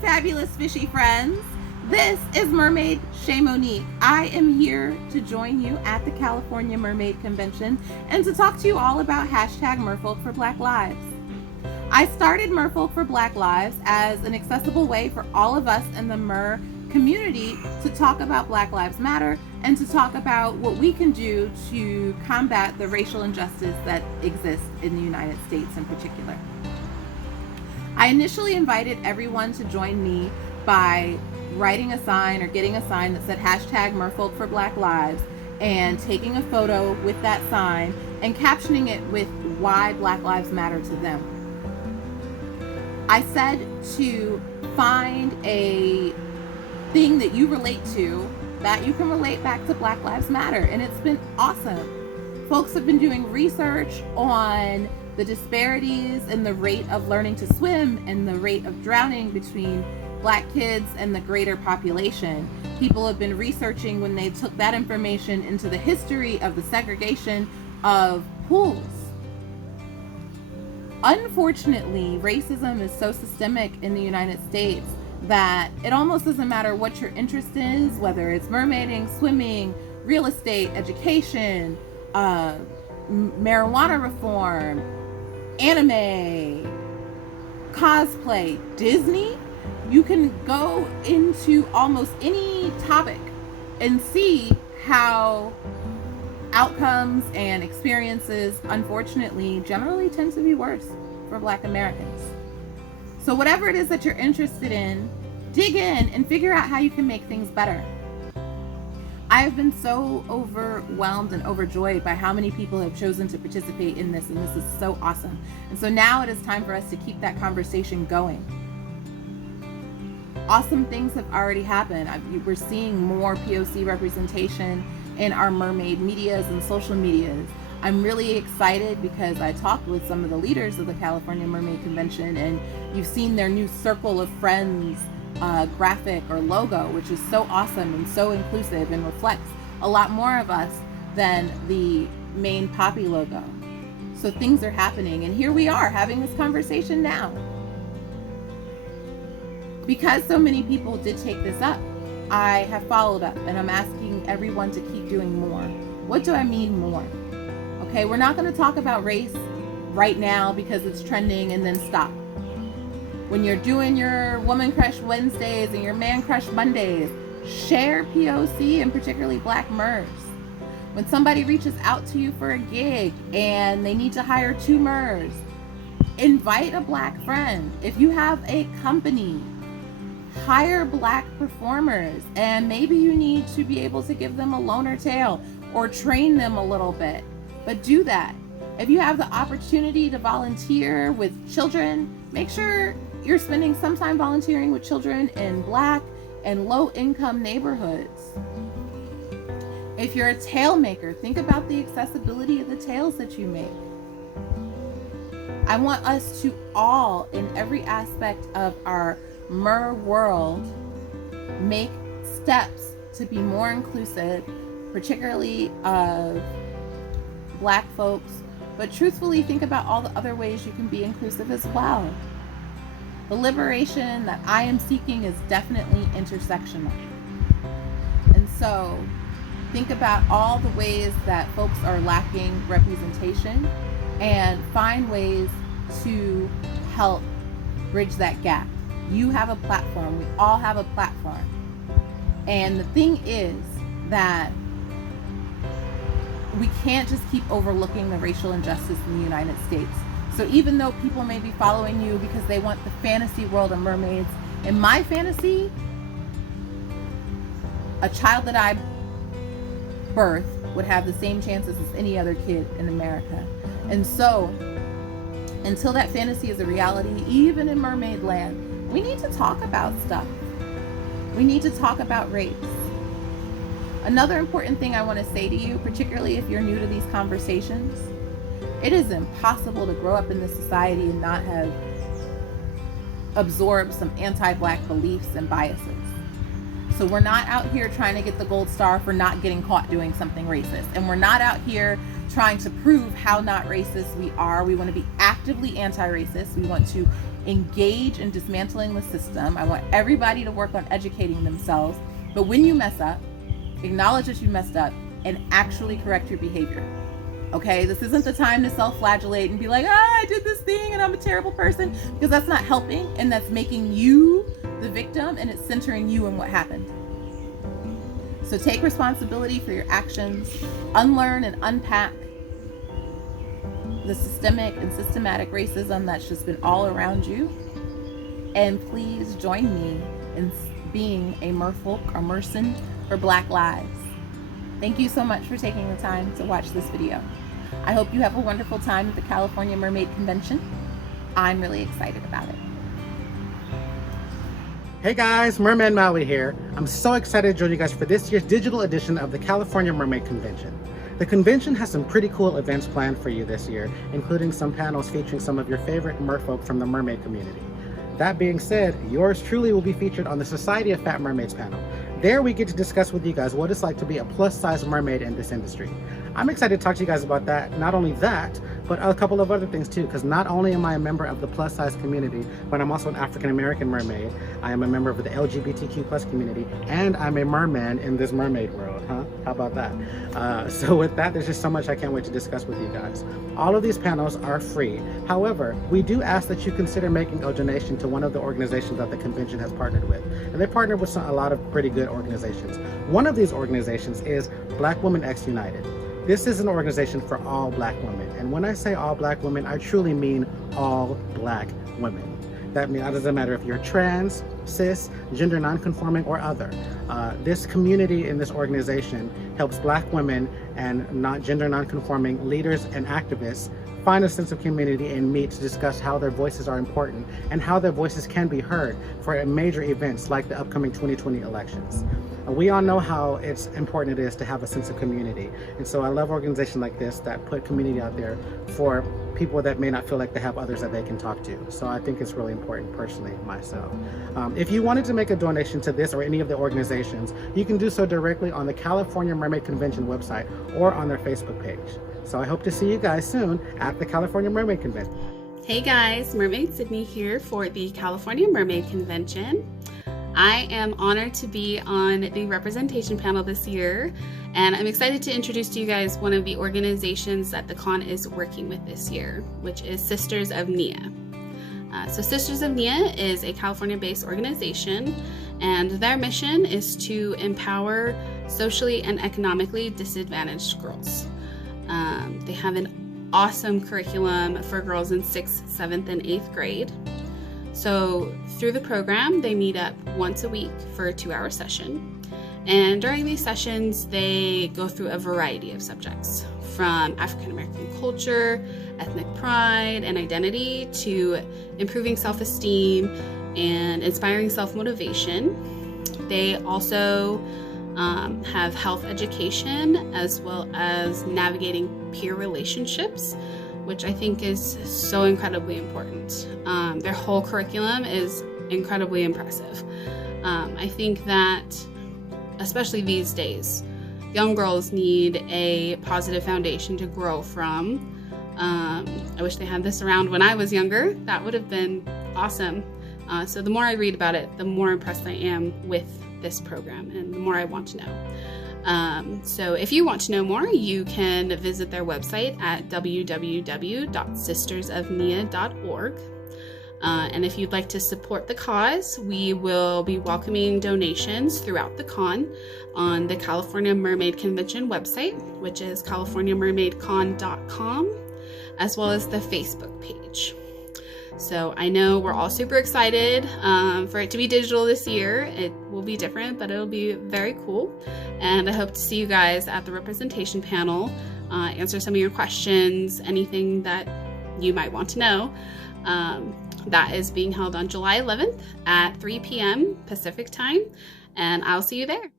fabulous fishy friends. This is Mermaid Shay Monique. I am here to join you at the California Mermaid Convention and to talk to you all about hashtag Merfolk for Black Lives. I started Merfolk for Black Lives as an accessible way for all of us in the Mer community to talk about Black Lives Matter and to talk about what we can do to combat the racial injustice that exists in the United States in particular. I initially invited everyone to join me by writing a sign or getting a sign that said hashtag Merfolk for Black Lives and taking a photo with that sign and captioning it with why Black Lives matter to them. I said to find a thing that you relate to that you can relate back to Black Lives Matter, and it's been awesome. Folks have been doing research on the disparities in the rate of learning to swim and the rate of drowning between Black kids and the greater population. People have been researching when they took that information into the history of the segregation of pools. Unfortunately, racism is so systemic in the United States that it almost doesn't matter what your interest is, whether it's mermaiding, swimming, real estate, education, marijuana reform, anime, cosplay, Disney. You can go into almost any topic and see how outcomes and experiences, unfortunately, generally tend to be worse for Black Americans. So whatever it is that you're interested in, dig in and figure out how you can make things better. I have been so overwhelmed and overjoyed by how many people have chosen to participate in this, and this is so awesome. And so now it is time for us to keep that conversation going. Awesome things have already happened. We're seeing more POC representation in our mermaid medias and social medias. I'm really excited because I talked with some of the leaders of the California Mermaid Convention, and you've seen their new Circle of Friends graphic or logo, which is so awesome and so inclusive and reflects a lot more of us than the main Poppy logo. So things are happening, and here we are having this conversation now. Because so many people did take this up, I have followed up, and I'm asking everyone to keep doing more. What do I mean more? Okay, we're not going to talk about race right now because it's trending and then stop. When you're doing your Woman Crush Wednesdays and your Man Crush Mondays, share POC and particularly Black Mers. When somebody reaches out to you for a gig and they need to hire 2 Mers, invite a Black friend. If you have a company, hire Black performers, and maybe you need to be able to give them a loner tail or train them a little bit, but do that. If you have the opportunity to volunteer with children, make sure you're spending some time volunteering with children in Black and low-income neighborhoods. If you're a tail maker, think about the accessibility of the tails that you make. I want us to all, in every aspect of our Mer world, make steps to be more inclusive, particularly of Black folks, but truthfully think about all the other ways you can be inclusive as well. The liberation that I am seeking is definitely intersectional. And so think about all the ways that folks are lacking representation and find ways to help bridge that gap. You have a platform. We all have a platform. And the thing is that we can't just keep overlooking the racial injustice in the United States. So even though people may be following you because they want the fantasy world of mermaids, in my fantasy, a child that I birth would have the same chances as any other kid in America. And so, until that fantasy is a reality, even in mermaid land, we need to talk about stuff. We need to talk about race. Another important thing I want to say to you, particularly if you're new to these conversations, it is impossible to grow up in this society and not have absorbed some anti-Black beliefs and biases. So we're not out here trying to get the gold star for not getting caught doing something racist. And we're not out here trying to prove how not racist we are. We want to be actively anti-racist. We want to engage in dismantling the system. I want everybody to work on educating themselves. But when you mess up, acknowledge that you messed up and actually correct your behavior. Okay, this isn't the time to self-flagellate and be like, I did this thing and I'm a terrible person, because that's not helping, and that's making you the victim, and it's centering you in what happened. So take responsibility for your actions, unlearn and unpack the systemic and systematic racism that's just been all around you, and please join me in being a merfolk or merson for Black lives. Thank you so much for taking the time to watch this video. I hope you have a wonderful time at the California Mermaid Convention. I'm really excited about it. Hey guys, Mermaid Maui here. I'm so excited to join you guys for this year's digital edition of the California Mermaid Convention. The convention has some pretty cool events planned for you this year, including some panels featuring some of your favorite merfolk from the mermaid community. That being said, yours truly will be featured on the Society of Fat Mermaids panel. There we get to discuss with you guys what it's like to be a plus-size mermaid in this industry. I'm excited to talk to you guys about that. Not only that, but a couple of other things too, because not only am I a member of the plus-size community, but I'm also an African-American mermaid. I am a member of the LGBTQ plus community, and I'm a merman in this mermaid world, huh? How about that? So with that, there's just so much I can't wait to discuss with you guys. All of these panels are free. However, we do ask that you consider making a donation to one of the organizations that the convention has partnered with. And they partnered with a lot of pretty good organizations. One of these organizations is Black Women X United. This is an organization for all Black women. And when I say all Black women, I truly mean all Black women. That means it doesn't matter if you're trans, cis, gender nonconforming, or other. This community in this organization helps Black women and not gender nonconforming leaders and activists find a sense of community and meet to discuss how their voices are important and how their voices can be heard for major events like the upcoming 2020 elections. We all know how important it is to have a sense of community. And so I love organizations like this that put community out there for people that may not feel like they have others that they can talk to. So I think it's really important personally myself. If you wanted to make a donation to this or any of the organizations, you can do so directly on the California Mermaid Convention website or on their Facebook page. So I hope to see you guys soon at the California Mermaid Convention. Hey guys, Mermaid Sydney here for the California Mermaid Convention. I am honored to be on the representation panel this year, and I'm excited to introduce to you guys one of the organizations that the con is working with this year, which is Sisters of Nia. So Sisters of Nia is a California-based organization, and their mission is to empower socially and economically disadvantaged girls. They have an awesome curriculum for girls in 6th, 7th, and 8th grade. So through the program, they meet up once a week for a 2-hour session. And during these sessions, they go through a variety of subjects, from African American culture, ethnic pride and identity, to improving self-esteem and inspiring self-motivation. They also have health education, as well as navigating peer relationships, which I think is so incredibly important. Their whole curriculum is incredibly impressive. I think that, especially these days, young girls need a positive foundation to grow from. I wish they had this around when I was younger. That would have been awesome. So the more I read about it, the more impressed I am with this program and the more I want to know. So if you want to know more, you can visit their website at www.sistersofnia.org. And if you'd like to support the cause, we will be welcoming donations throughout the con on the California Mermaid Convention website, which is californiamermaidcon.com, as well as the Facebook page. So I know we're all super excited for it to be digital this year. It will be different, but it'll be very cool. And I hope to see you guys at the representation panel, answer some of your questions, anything that you might want to know. That is being held on July 11th at 3 p.m. Pacific time, and I'll see you there.